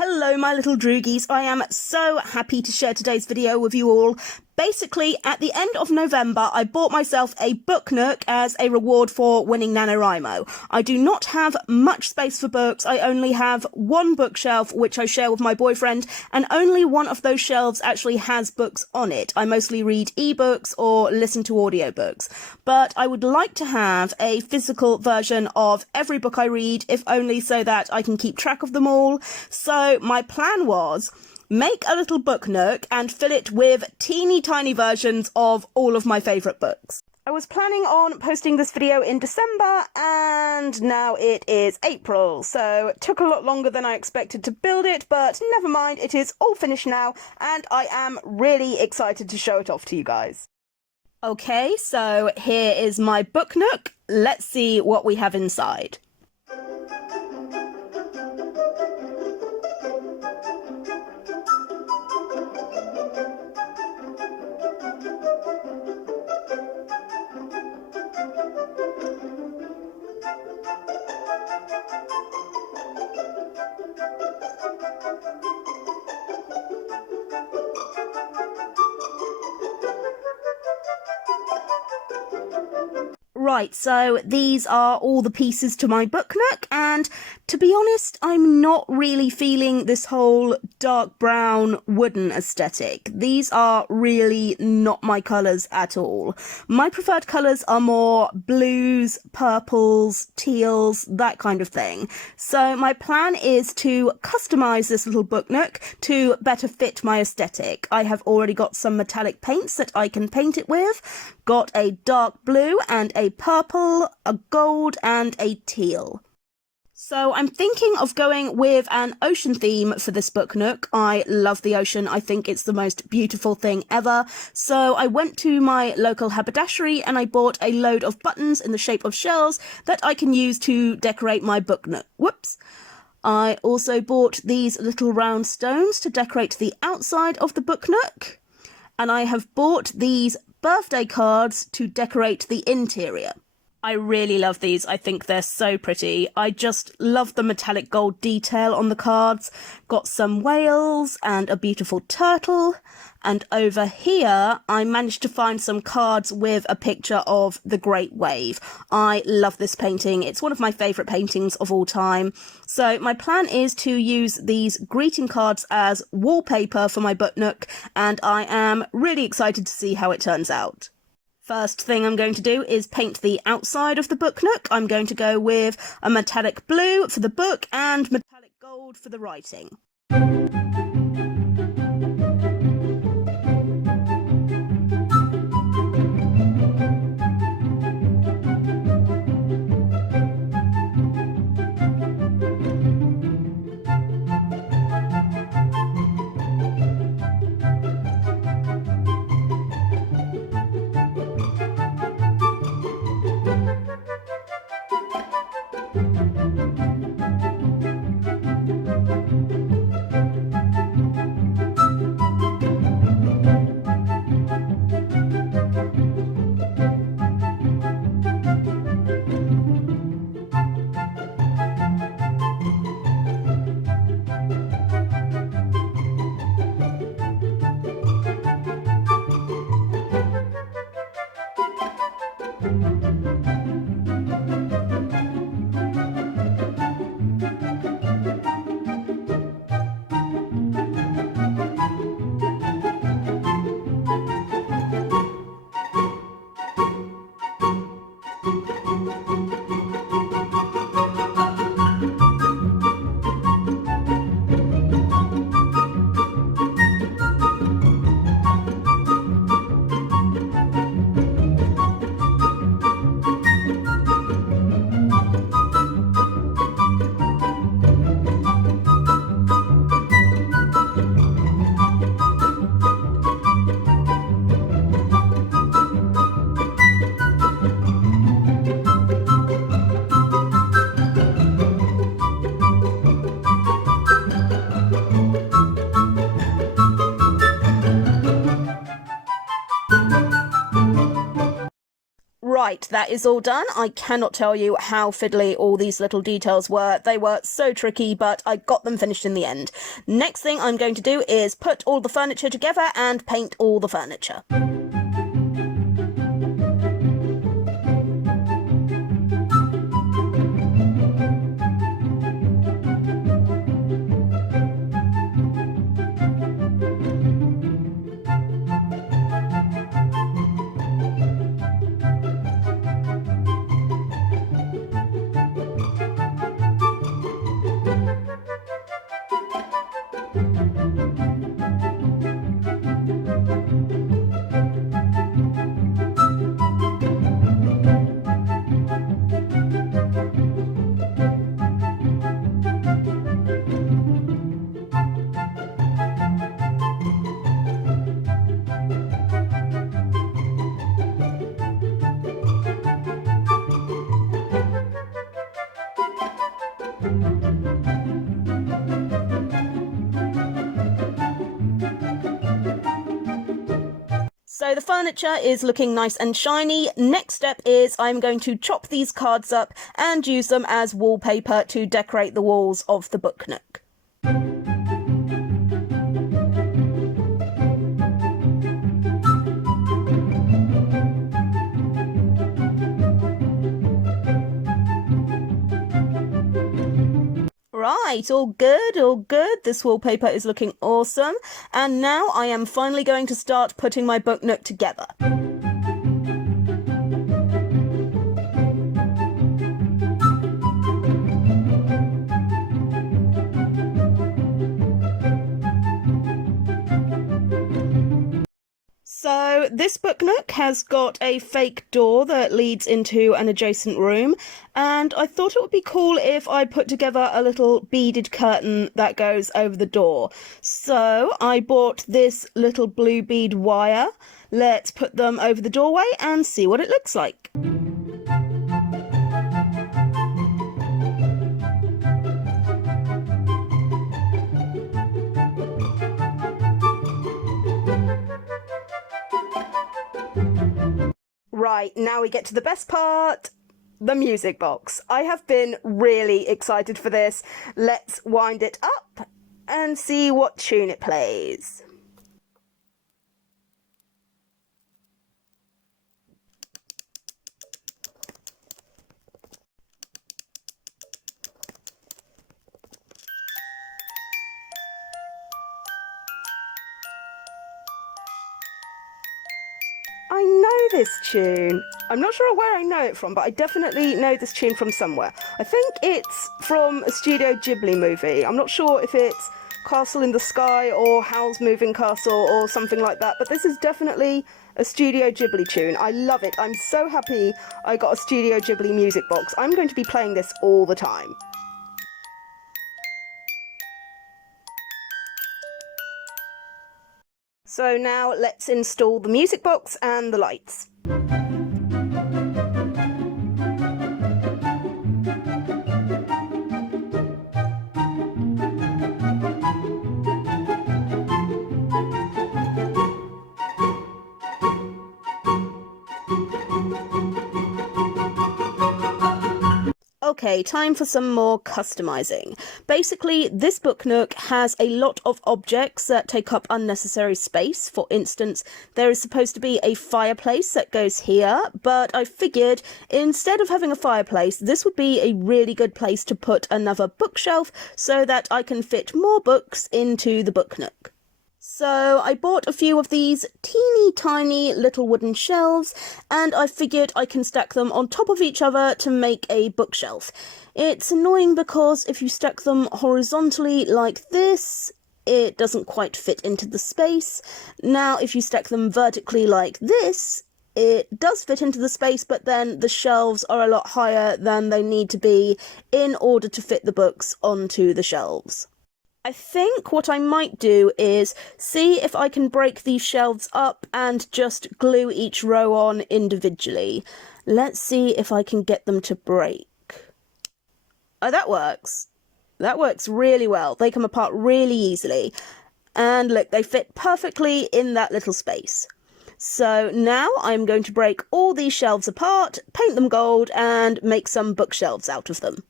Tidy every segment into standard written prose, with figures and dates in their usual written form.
Hello my little droogies, I am so happy to share today's video with you all. Basically, at the end of November, I bought myself a Book Nook as a reward for winning NaNoWriMo. I do not have much space for books. I only have one bookshelf, which I share with my boyfriend, and only one of those shelves actually has books on it. I mostly read ebooks or listen to audiobooks. But I would like to have a physical version of every book I read, if only so that I can keep track of them all. So my plan was make a little book nook and fill it with teeny tiny versions of all of my favourite books. I was planning on posting this video in December and now it is April, so it took a lot longer than I expected to build it, but never mind, it is all finished now and I am really excited to show it off to you guys. Okay, so here is my book nook. Let's see what we have inside. Right, so these are all the pieces to my book nook, and to be honest, I'm not really feeling this whole dark brown wooden aesthetic. These are really not my colours at all. My preferred colours are more blues, purples, teals, that kind of thing. So my plan is to customise this little book nook to better fit my aesthetic. I have already got some metallic paints that I can paint it with. Got a dark blue and a purple, a gold and a teal. So I'm thinking of going with an ocean theme for this book nook. I love the ocean. I think it's the most beautiful thing ever. So I went to my local haberdashery and I bought a load of buttons in the shape of shells that I can use to decorate my book nook. Whoops. I also bought these little round stones to decorate the outside of the book nook. And I have bought these birthday cards to decorate the interior. I really love these. I think they're so pretty. I just love the metallic gold detail on the cards. Got some whales and a beautiful turtle. And over here, I managed to find some cards with a picture of the Great Wave. I love this painting. It's one of my favourite paintings of all time. So my plan is to use these greeting cards as wallpaper for my book nook, and I am really excited to see how it turns out. First thing I'm going to do is paint the outside of the book nook. I'm going to go with a metallic blue for the book and metallic gold for the writing. Right, that is all done. I cannot tell you how fiddly all these little details were. They were so tricky, but I got them finished in the end. Next thing I'm going to do is put all the furniture together and paint all the furniture. So the furniture is looking nice and shiny. Next step is I'm going to chop these cards up and use them as wallpaper to decorate the walls of the Book Nook. Right, all good, all good. This wallpaper is looking awesome. And now I am finally going to start putting my Book Nook together. So this Book Nook has got a fake door that leads into an adjacent room, and I thought it would be cool if I put together a little beaded curtain that goes over the door. So I bought this little blue bead wire. Let's put them over the doorway and see what it looks like. Right, now we get to the best part, the music box. I have been really excited for this. Let's wind it up and see what tune it plays. I know this tune. I'm not sure where I know it from, but I definitely know this tune from somewhere. I think it's from a Studio Ghibli movie. I'm not sure if it's Castle in the Sky or Howl's Moving Castle or something like that, but this is definitely a Studio Ghibli tune. I love it. I'm so happy I got a Studio Ghibli music box. I'm going to be playing this all the time. So now let's install the music box and the lights. Okay, time for some more customizing. Basically, this Book Nook has a lot of objects that take up unnecessary space. For instance, there is supposed to be a fireplace that goes here, but I figured instead of having a fireplace, this would be a really good place to put another bookshelf so that I can fit more books into the Book Nook. So I bought a few of these teeny tiny little wooden shelves, and I figured I can stack them on top of each other to make a bookshelf. It's annoying because if you stack them horizontally like this, it doesn't quite fit into the space. Now if you stack them vertically like this, it does fit into the space, but then the shelves are a lot higher than they need to be in order to fit the books onto the shelves. I think what I might do is see if I can break these shelves up and just glue each row on individually. Let's see if I can get them to break. Oh, that works. That works really well. They come apart really easily. And look, they fit perfectly in that little space. So now I'm going to break all these shelves apart, paint them gold, and make some bookshelves out of them.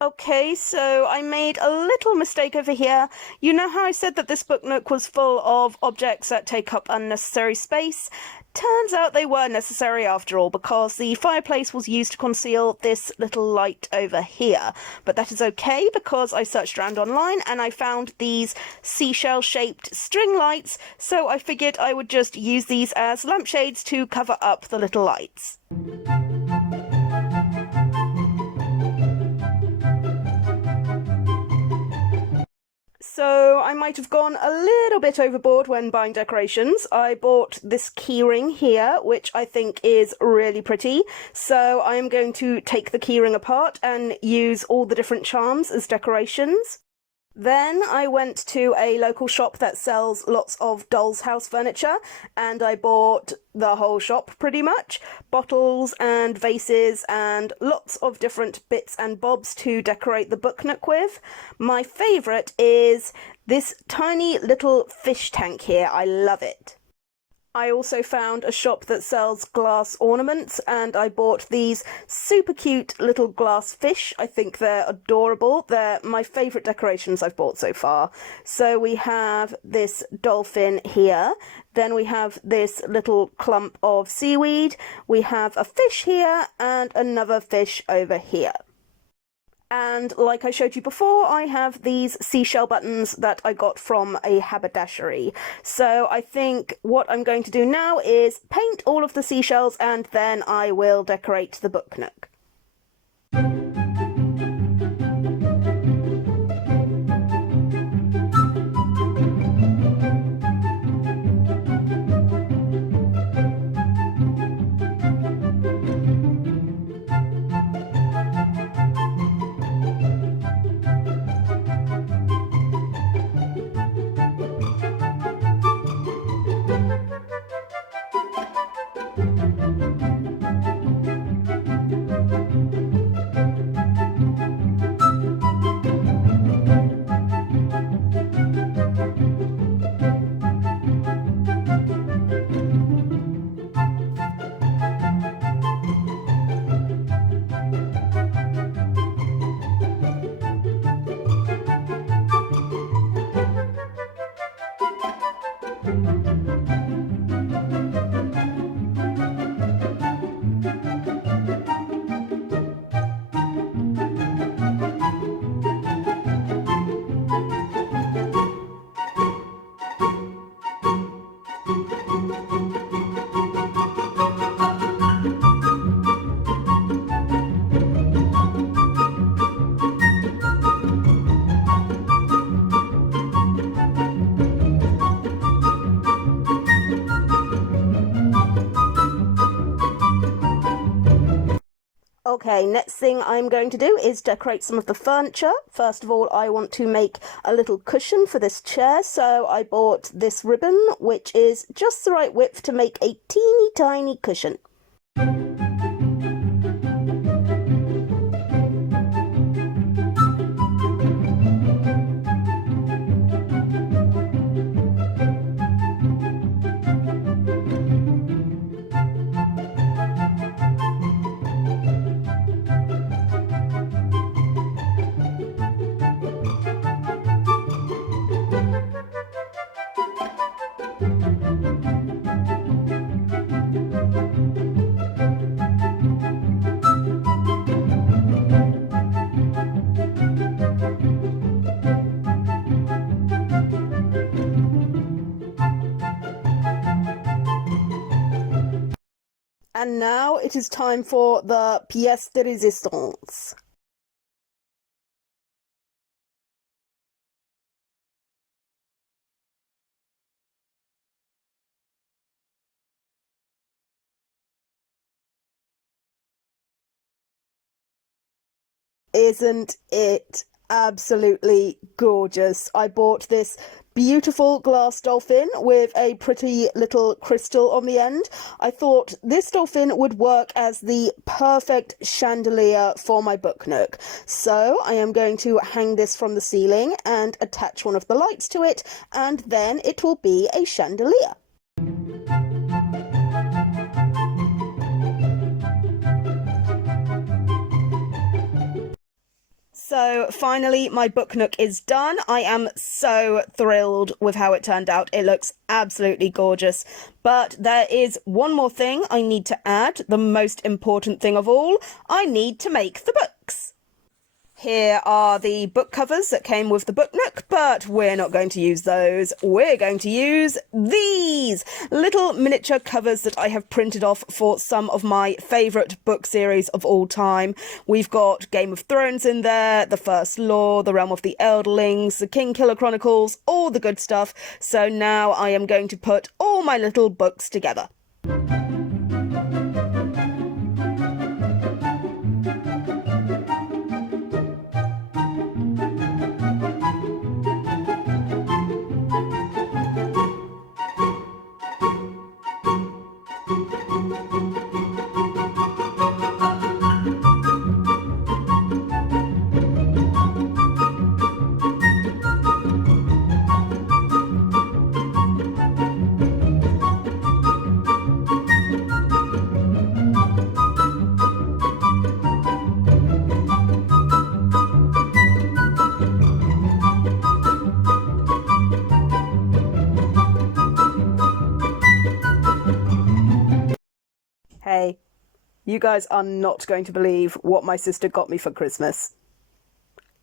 Okay, so I made a little mistake over here. You know how I said that this book nook was full of objects that take up unnecessary space? Turns out they were necessary after all, because the fireplace was used to conceal this little light over here. But that is okay, because I searched around online and I found these seashell-shaped string lights, so I figured I would just use these as lampshades to cover up the little lights. So I might have gone a little bit overboard when buying decorations. I bought this keyring here, which I think is really pretty. So I am going to take the keyring apart and use all the different charms as decorations. Then I went to a local shop that sells lots of doll's house furniture, and I bought the whole shop pretty much. Bottles and vases and lots of different bits and bobs to decorate the book nook with. My favourite is this tiny little fish tank here. I love it. I also found a shop that sells glass ornaments, and I bought these super cute little glass fish. I think they're adorable. They're my favourite decorations I've bought so far. So we have this dolphin here, then we have this little clump of seaweed, we have a fish here, and another fish over here. And like I showed you before, I have these seashell buttons that I got from a haberdashery. So I think what I'm going to do now is paint all of the seashells, and then I will decorate the book nook. Okay, next thing I'm going to do is decorate some of the furniture. First of all, I want to make a little cushion for this chair, so I bought this ribbon, which is just the right width to make a teeny tiny cushion. And now it is time for the pièce de résistance. Isn't it absolutely gorgeous? I bought this beautiful glass dolphin with a pretty little crystal on the end. I thought this dolphin would work as the perfect chandelier for my book nook. So I am going to hang this from the ceiling and attach one of the lights to it, and then it will be a chandelier. So finally, my book nook is done. I am so thrilled with how it turned out. It looks absolutely gorgeous. But there is one more thing I need to add, the most important thing of all. I need to make the books. Here are the book covers that came with the book nook, but we're not going to use those. We're going to use these little miniature covers that I have printed off for some of my favourite book series of all time. We've got Game of Thrones in there, The First Law, The Realm of the Elderlings, The Kingkiller Chronicles, all the good stuff. So now I am going to put all my little books together. Hey, you guys are not going to believe what my sister got me for Christmas.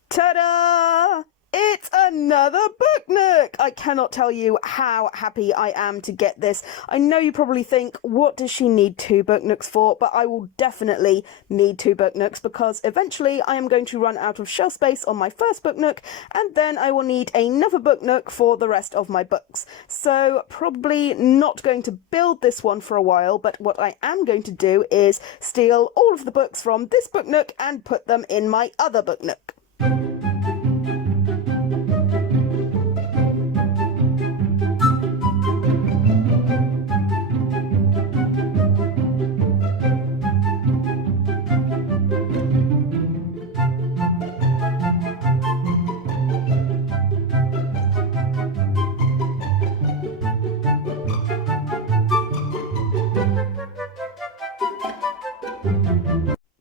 Ta-da! It's another book nook! I cannot tell you how happy I am to get this. I know you probably think, what does she need 2 book nooks for? But I will definitely need 2 book nooks because eventually I am going to run out of shelf space on my first book nook, and then I will need another book nook for the rest of my books. So probably not going to build this one for a while, but what I am going to do is steal all of the books from this book nook and put them in my other book nook.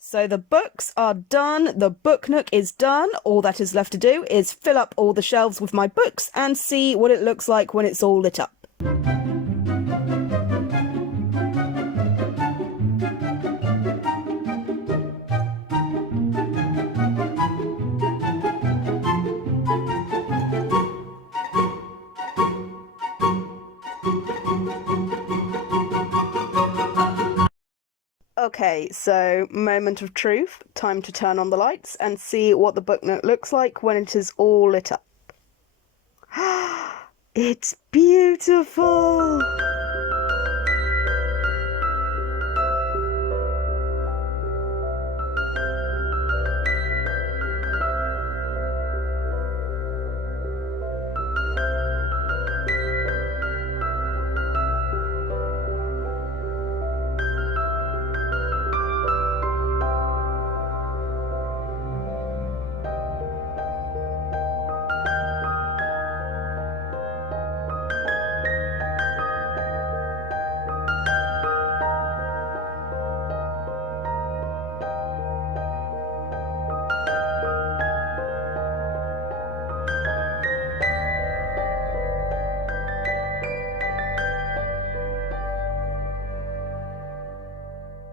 So the books are done, the book nook is done. All that is left to do is fill up all the shelves with my books and see what it looks like when it's all lit up. Okay, so moment of truth, time to turn on the lights and see what the book nook looks like when it is all lit up. It's beautiful!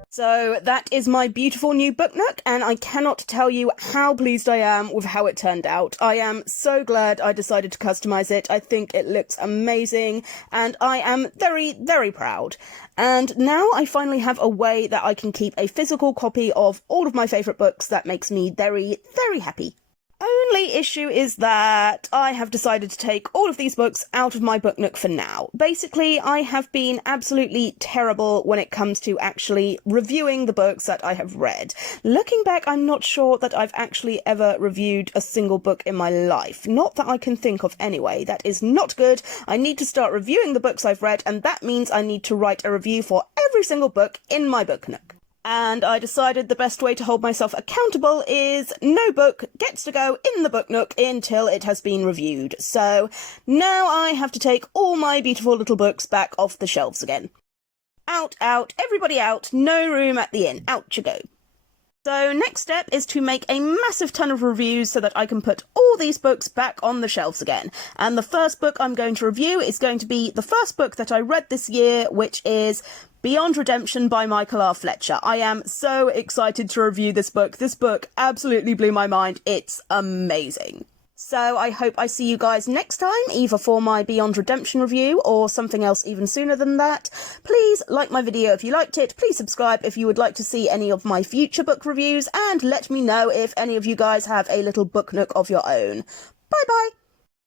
So that is my beautiful new book nook, and I cannot tell you how pleased I am with how it turned out. I am so glad I decided to customize it. I think it looks amazing, and I am very, very proud. And now I finally have a way that I can keep a physical copy of all of my favourite books. That makes me very, very happy. Only issue is that I have decided to take all of these books out of my Book Nook for now. Basically, I have been absolutely terrible when it comes to actually reviewing the books that I have read. Looking back, I'm not sure that I've actually ever reviewed a single book in my life. Not that I can think of anyway. That is not good. I need to start reviewing the books I've read, and that means I need to write a review for every single book in my Book Nook. And I decided the best way to hold myself accountable is no book gets to go in the Book Nook until it has been reviewed. So now I have to take all my beautiful little books back off the shelves again. Out, out, everybody out, no room at the inn, out you go. So next step is to make a massive ton of reviews so that I can put all these books back on the shelves again. And the first book I'm going to review is going to be the first book that I read this year, which is Beyond Redemption by Michael R Fletcher. I am so excited to review this book. This book absolutely blew my mind. It's amazing. So I hope I see you guys next time, either for my Beyond Redemption review or something else even sooner than that. Please like my video if you liked it, please subscribe if you would like to see any of my future book reviews, and let me know if any of you guys have a little Book Nook of your own. Bye bye!